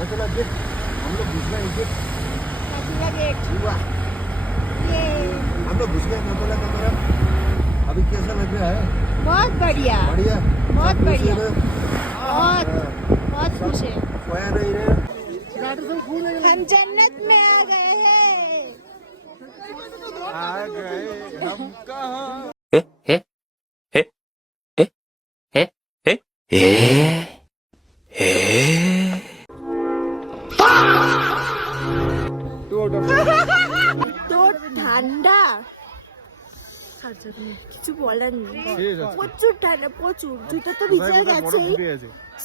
नथुला gate हम लोग घुस गए गेट नथुला गेट ये हम लोग घुस गए नथुला का तरफ अभी कैसा लग रहा है बहुत बढ़िया बढ़िया बहुत सब खुश बढ़िया है ना? बहुत बहुत खुश है खोया नहीं रहे हम जन्नत में आ गए हैं आ गए हम कहाँ তো ঠান্ডা কিছু বলার নেই প্রচুর ঠান্ডা প্রচুর জুতো তো ভিজে গেছেই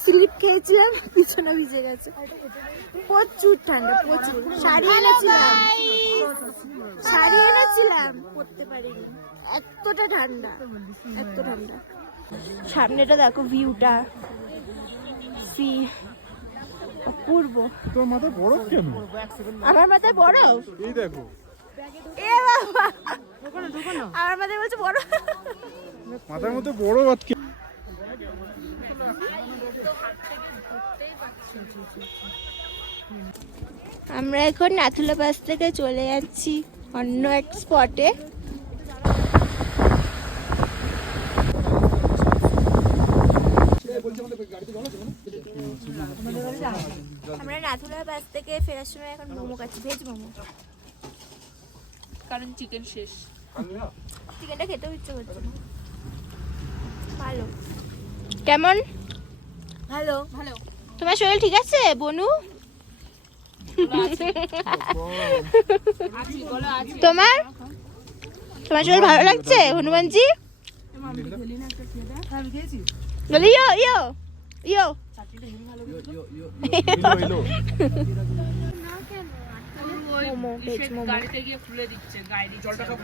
স্লিপ খেয়েছিলাম পিছনে ভিজে গেছে প্রচুর ঠান্ডা প্রচুর শাড়ি এনেছিলাম পরতে পারিনি এতটা ঠান্ডা এত ঠান্ডা সামনেটা দেখো ভিউটা সি অপূর্ব তোর মাথা বরফ কেন আমার মাথায় বরফ এই দেখো এ বাবা আমার মাথায় বলছে বরফ মাথার মধ্যে বরফ আজকে আমরা এখন নাথুলা পাস থেকে চলে যাচ্ছি অন্য এক স্পটে আমরা নাথুলা পাস থেকে ফেরার সময় এখন মোমো খাচ্ছি ভেজ মোমো কারণ চিকেন শেষ চিকেনটা খেতেও ইচ্ছে করছে না ভালো কেমন ভালো ভালো তোমার শরীর ঠিক আছে বনু তোমার তোমার শরীর ভালো লাগছে হনুমানজি বলি ইয়ো ইয়ো ইয়ো মোমো ভেজ মোমো গাড়িতে গিয়ে খুলে দিচ্ছে গাড়ি জলটা সব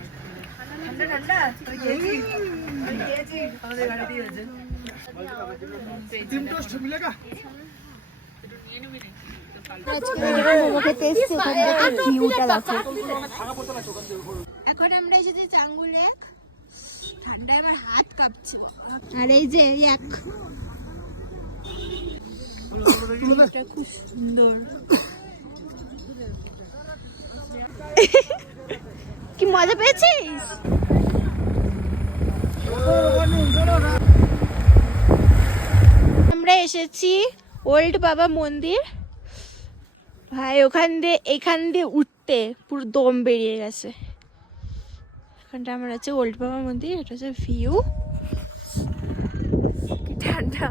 এখন আমরা এসেছি চাঙ্গুলে ঠান্ডায় আমার হাত কাঁপছে আর এই যে এক খুব সুন্দর কি মজা পেয়েছিস আমরা এসেছি ওল্ড বাবা মন্দির ভাই এখান দিয়ে উঠতে পুরো দম বেরিয়ে গেছে এখানটা আমার আছে ওল্ড বাবা মন্দির এটা হচ্ছে ভিউ কি ঠান্ডা